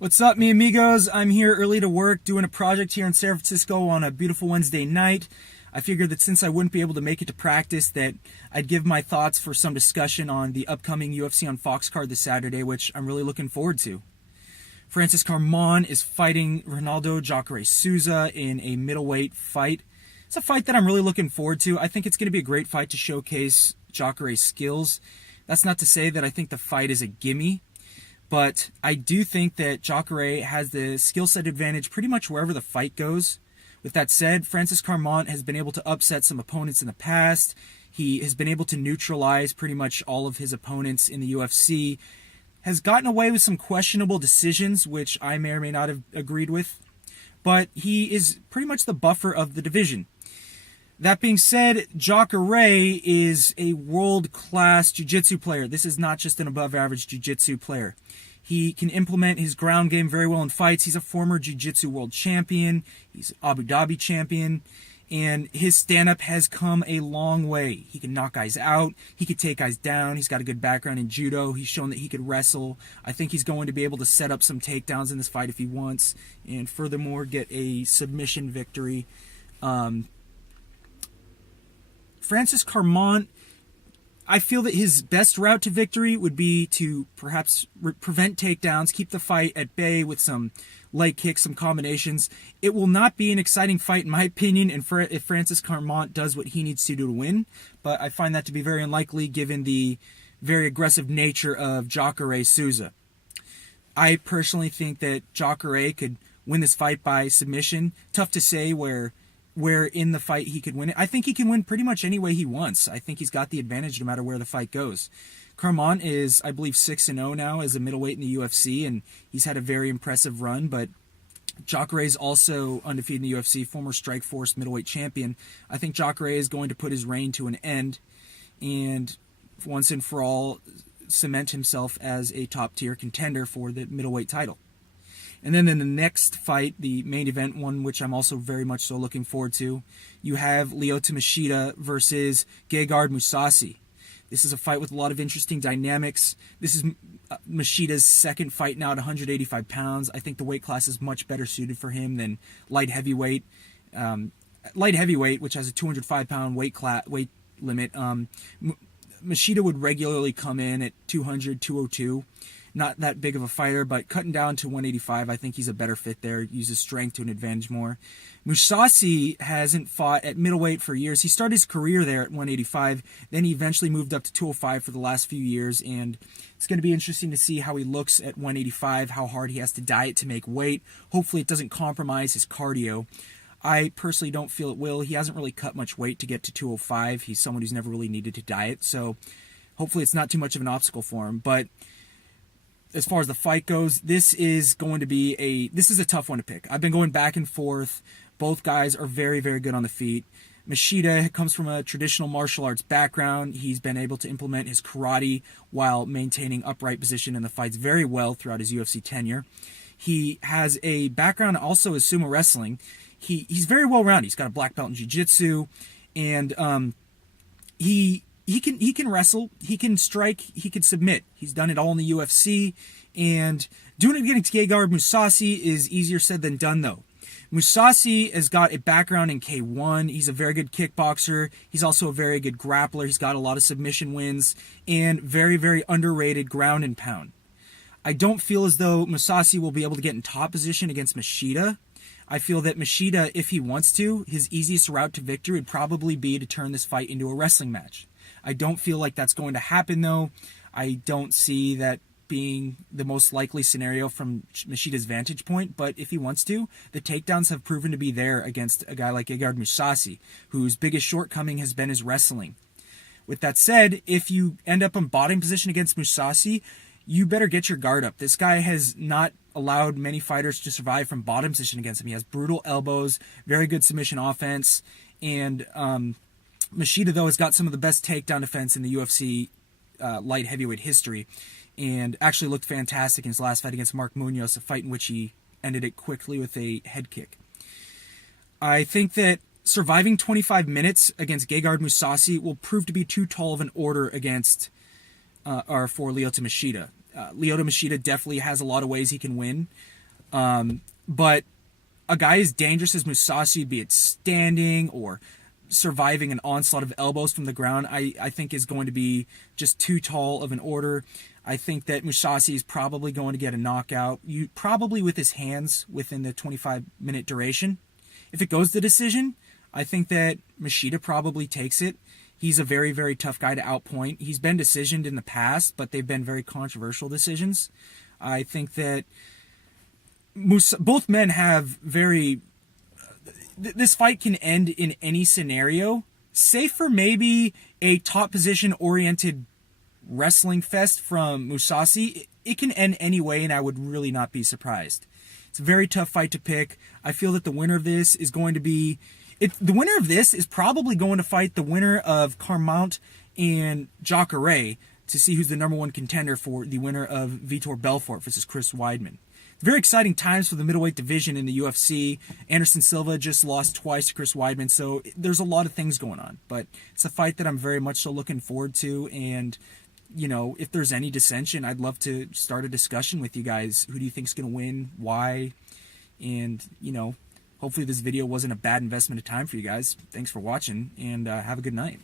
What's up, mi amigos? I'm here early to work doing a project here in San Francisco on a beautiful Wednesday night. I figured that since I wouldn't be able to make it to practice, that I'd give my thoughts for some discussion on the upcoming UFC on Fox card this Saturday, which I'm really looking forward to. Francis Carmon is fighting Ronaldo Jacare Souza in a middleweight fight. It's a fight that I'm really looking forward to. I think it's going to be a great fight to showcase Jacare's skills. That's not to say that I think the fight is a gimme, but I do think that Jacare has the skill set advantage pretty much wherever the fight goes. With that said, Francis Carmon has been able to upset some opponents in the past. He has been able to neutralize pretty much all of his opponents in the UFC. Has gotten away with some questionable decisions, which I may or may not have agreed with. But he is pretty much the buffer of the division. That being said, Jacare is a world-class jiu-jitsu player. This is not just an above-average jiu-jitsu player. He can implement his ground game very well in fights. He's a former jiu-jitsu world champion. He's an Abu Dhabi champion. And his stand-up has come a long way. He can knock guys out. He can take guys down. He's got a good background in judo. He's shown that he could wrestle. I think he's going to be able to set up some takedowns in this fight if he wants. And furthermore, get a submission victory. Francis Carmon, I feel that his best route to victory would be to perhaps prevent takedowns, keep the fight at bay with some leg kicks, some combinations. It will not be an exciting fight, in my opinion, if Francis Carmon does what he needs to do to win. But I find that to be very unlikely given the very aggressive nature of Jacare Souza. I personally think that Jacare could win this fight by submission. Tough to say where in the fight he could win it. I think he can win pretty much any way he wants. I think he's got the advantage no matter where the fight goes. Carmon is, I believe, 6-0 now as a middleweight in the UFC, and he's had a very impressive run, but Jacare is also undefeated in the UFC, former Strikeforce middleweight champion. I think Jacare is going to put his reign to an end and once and for all cement himself as a top-tier contender for the middleweight title. And then in the next fight, the main event, one which I'm also very much so looking forward to, you have Lyoto Machida versus Gegard Mousasi. This is a fight with a lot of interesting dynamics. This is Machida's second fight now at 185 pounds. I think the weight class is much better suited for him than light heavyweight. Light heavyweight, which has a 205-pound weight limit, Machida would regularly come in at 200, 202. Not that big of a fighter, but cutting down to 185, I think he's a better fit there. Uses strength to an advantage more. Mousasi hasn't fought at middleweight for years. He started his career there at 185. Then he eventually moved up to 205 for the last few years. And it's going to be interesting to see how he looks at 185, how hard he has to diet to make weight. Hopefully it doesn't compromise his cardio. I personally don't feel it will. He hasn't really cut much weight to get to 205. He's someone who's never really needed to diet. So hopefully it's not too much of an obstacle for him. But as far as the fight goes, this is a tough one to pick. I've been going back and forth. Both guys are very, very good on the feet. Machida comes from a traditional martial arts background. He's been able to implement his karate while maintaining upright position in the fights very well throughout his UFC tenure. He has a background also as sumo wrestling. He's very well-rounded. He's got a black belt in jiu-jitsu, and He can wrestle, he can strike, he can submit. He's done it all in the UFC, and doing it against Gegard Mousasi is easier said than done, though. Mousasi has got a background in K1. He's a very good kickboxer. He's also a very good grappler. He's got a lot of submission wins, and very, very underrated ground and pound. I don't feel as though Mousasi will be able to get in top position against Machida. I feel that Machida, if he wants to, his easiest route to victory would probably be to turn this fight into a wrestling match. I don't feel like that's going to happen, though. I don't see that being the most likely scenario from Machida's vantage point, but if he wants to, the takedowns have proven to be there against a guy like Gegard Mousasi, whose biggest shortcoming has been his wrestling. With that said, if you end up in bottom position against Mousasi, you better get your guard up. This guy has not allowed many fighters to survive from bottom position against him. He has brutal elbows, very good submission offense, and Machida, though, has got some of the best takedown defense in the UFC light heavyweight history, and actually looked fantastic in his last fight against Mark Munoz, a fight in which he ended it quickly with a head kick. I think that surviving 25 minutes against Gegard Mousasi will prove to be too tall of an order against for Lyoto Machida. Lyoto Machida definitely has a lot of ways he can win. But a guy as dangerous as Musashi, be it standing or surviving an onslaught of elbows from the ground, I think is going to be just too tall of an order. I think that Musashi is probably going to get a knockout, probably with his hands within the 25-minute duration. If it goes to decision, I think that Machida probably takes it. He's a very, very tough guy to outpoint. He's been decisioned in the past, but they've been very controversial decisions. I think that both men have very... This fight can end in any scenario, save for maybe a top position-oriented wrestling fest from Musashi. It can end any way, and I would really not be surprised. It's a very tough fight to pick. I feel that the winner of this is going to be... the winner of this is probably going to fight the winner of Carmont and Jacare to see who's the number one contender for the winner of Vitor Belfort versus Chris Weidman. Very exciting times for the middleweight division in the UFC. Anderson Silva just lost twice to Chris Weidman, so there's a lot of things going on. But it's a fight that I'm very much so looking forward to, and you know, if there's any dissension, I'd love to start a discussion with you guys. Who do you think's going to win? Why? And, you know, hopefully this video wasn't a bad investment of time for you guys. Thanks for watching, and have a good night.